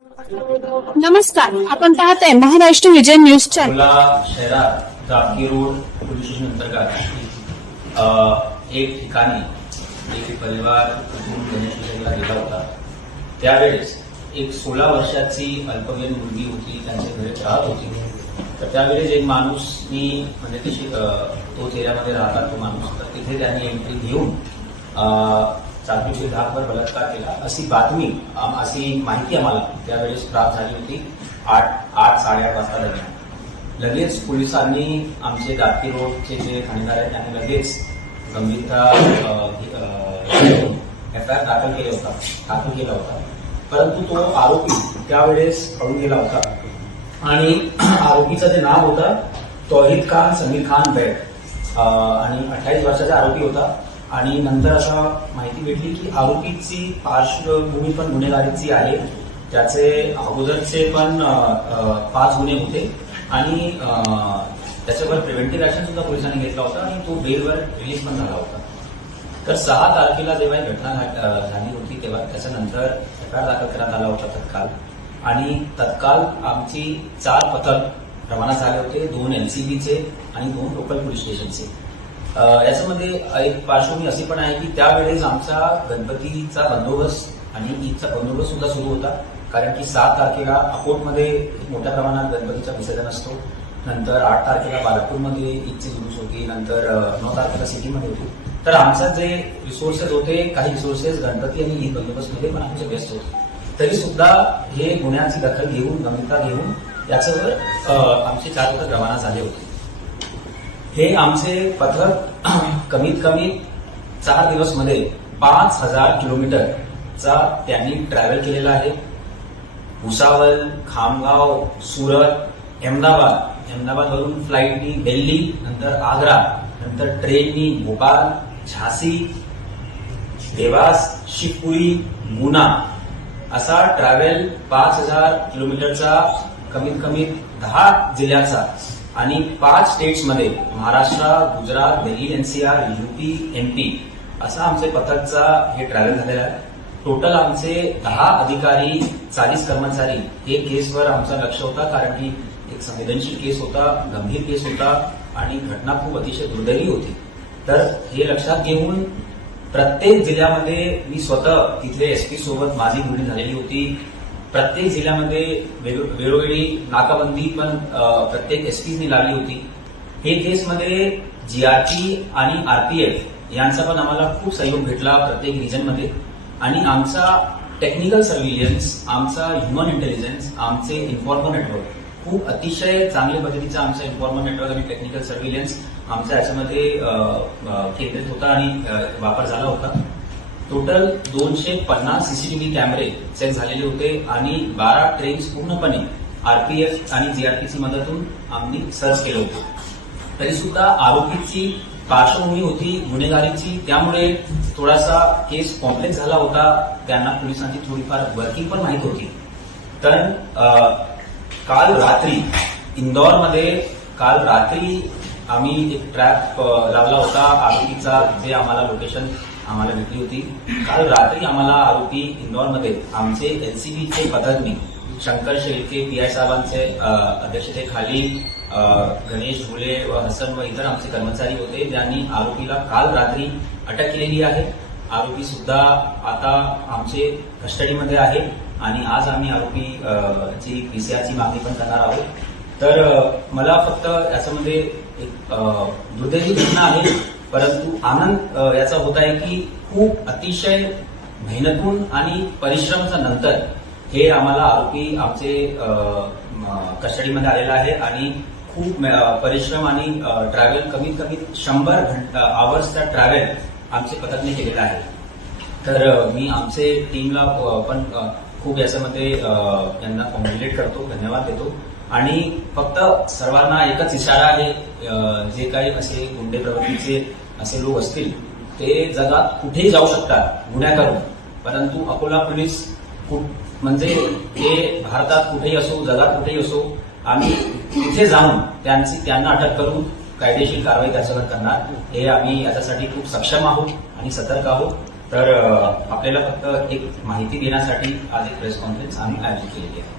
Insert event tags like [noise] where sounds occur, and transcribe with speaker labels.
Speaker 1: नमस्कार आपण पाहत आहे महाराष्ट्र विजय न्यूज चॅनल
Speaker 2: शहरात जापकी रोड पोलीस स्टेशन अंतर्गत एक ठिकाणी एक परिवार कुटुंब गेला होता. त्यावेळेस एक सोळा वर्षाची अल्पवयीन मुलगी होती त्यांच्या घरी राहत होती. तर त्यावेळेस एक माणूस मी म्हणजे तशी अ, तोच एरियामध्ये राहतात तो माणूस तर तिथे त्यांनी एंट्री घेऊन अ, चाकूचे बलात्कार केला. अशी बातमी अशी माहिती आम्हाला त्यावेळेस प्राप्त झाली होती. आठ आठ साडेआठ वाजता दरम्यान लगेच पोलिसांनी आमचे दाती रोडचे जे खाणेदार आहेत त्यांनी लगेच गंभीरता एफ आय आर दाखल केला होता दाखल केला होता. परंतु तो आरोपी त्यावेळेस पळून गेला होता. आणि आरोपीचं जे नाव होतं तौहिद खान समीर खान बेड आणि अठ्ठावीस वर्षाचा आरोपी होता. आणि नंतर अशा माहिती भेटली की आरोपीची पार्श्वभूमी पण गुन्हेगारीची आहे. त्याचे अगोदरचे पण पाच गुन्हे होते. आणि त्याच्यावर प्रिव्हेंटिव्ह ऍक्शन सुद्धा पोलिसांनी घेतला होता आणि तो बेलवर रिलीज पण झाला होता. तर सहा तारखेला जेव्हा ही घटना झाली होती तेव्हा त्याच्यानंतर तक्रार दाखल करण्यात आला होता तत्काल. आणि तत्काल आमची चार पथक रवाना झाले होते दोन एनसीबीचे आणि दोन लोकल पोलीस स्टेशनचे. याच्यामध्ये एक पार्श्वभूमी अशी पण आहे की त्यावेळेस आमचा गणपतीचा बंदोबस्त आणि ईदचा बंदोबस्त सुद्धा सुरू होता. कारण की सात तारखेला अकोटमध्ये मोठ्या प्रमाणात गणपतीचा विसर्जन असतो. नंतर आठ तारखेला बालापूरमध्ये ईदची जुलूस होती. नंतर नऊ तारखेला सिटीमध्ये होती. तर आमचा जे रिसोर्सेस होते काही रिसोर्सेस गणपती आणि ईद बंदोबस्तमध्ये पण आमचे बेस्ट होते. तरी सुद्धा हे गुन्ह्याची दखल घेऊन गंभीरता घेऊन याच्यावर आमचे चार रवाना झाले होते. हे आमचे पथक [clears throat] कमीत कमी चार दिवसमध्ये पाच हजार किलोमीटरचा त्यांनी ट्रॅव्हल केलेला आहे. भुसावल खामगाव सुरत अहमदाबाद. अहमदाबाद वरून फ्लाईटनी दिल्ली नंतर आग्रा नंतर ट्रेननी भोपाळ झाशी देवास शिवपुरी मुना असा ट्रॅव्हल पाच हजार किलोमीटरचा कमीत कमी दहा जिल्ह्याचा आणि पाच स्टेट्समध्ये Maharashtra Gujarat Delhi NCR UP MP असा आमचे पथकचा हे ट्रॅव्हल झालेला आहे. टोटल आमचे दहा अधिकारी चाळीस कर्मचारी हे केसवर आमचं लक्ष होता कारण की एक संवेदनशील केस होता गंभीर केस होता आणि घटना खूप अतिशय दुर्दैवी होती. तर हे लक्षात घेऊन प्रत्येक जिल्ह्यामध्ये मी स्वतः तिथले एसपी सोबत माझी बोलणी झालेली होती. प्रत्येक जिल्ह्यामध्ये वेळोवेळी नाकाबंदी पण प्रत्येक एसपीनी लावली होती. हे केसमध्ये जीआरपी आणि आरपीएफ यांचा पण आम्हाला खूप सहयोग भेटला प्रत्येक रिजनमध्ये आणि आमचा टेक्निकल सर्व्हिलियन्स आमचा ह्युमन इंटेलिजन्स आमचे इन्फॉर्मर नेटवर्क खूप अतिशय चांगल्या पद्धतीचा आमचा इन्फॉर्मर नेटवर्क आणि टेक्निकल सर्व्हिलियन्स आमच्या याच्यामध्ये केंद्रित होता आणि वापर झाला होता. टोटल दोनशे पन्नास सीसीटीव्ही कॅमेरे चेक झालेले होते आणि बारा ट्रेन्स पूर्णपणे आरपीएफ आणि जीआरपीची मदतून आम्ही सर्च केलं होतं. तरी सुद्धा आरोपीची पार्श्वभूमी होती गुन्हेगारीची. त्यामुळे थोडासा केस कॉम्प्लेक्स झाला होता. त्यांना पोलिसांची थोडीफार वर्किंग पण माहीत होती. तर काल रात्री इंदौरमध्ये काल रात्री आम्ही एक ट्रॅप लावला होता. आरोपीचा जे आम्हाला लोकेशन आम्हाला भेटली होती. काल रात्री आम्हाला आरोपी इंदौरमध्ये आमचे एनसीबीचे पथकनी शंकर शेळके पी आय साहेबांचे अध्यक्षतेखाली गणेश ढोले व हसन व इतर आमचे कर्मचारी होते. ज्यांनी आरोपीला काल रात्री अटक केलेली आहे. आरोपी सुद्धा आता आमचे कस्टडीमध्ये आहे आणि आज आम्ही आरोपी ची पीसीआरची मागणी पण करणार आहोत. तर मला फक्त याच्यामध्ये एक दुर्दैवी घटना आहे. परंतु आनंद याचा होत आहे की खूप अतिशय मेहनतून आणि परिश्रमाच्या नंतर हे आम्हाला आरोपी आमचे कस्टडीमध्ये आलेला आहे आणि खूप परिश्रम आणि ट्रॅव्हल कमीत कमी शंभर घंटा आवर्सचा ट्रॅव्हल आमचे पथकने केलेला आहे. तर मी आमचे टीमला पण खूप याच्यामध्ये त्यांना यांना करतो धन्यवाद देतो. आणि फक्त सर्वांना एकच इशारा आहे जे काही असे गुंडे प्रवृत्तीचे असे लोक असतील ते जगात कुठेही जाऊ शकतात गुन्ह्या करून परंतु अकोला पोलीस म्हणजे ते भारतात कुठेही असो जगात कुठेही असो आम्ही तिथे जाऊन त्यांची त्यांना अटक करून कायदेशीर कारवाई त्याच्यावर करणार हे आम्ही याच्यासाठी खूप सक्षम आहोत आणि सतर्क आहोत. तर आपल्याला फक्त एक माहिती देण्यासाठी आज एक प्रेस कॉन्फरन्स आम्ही आयोजित केलेली आहे.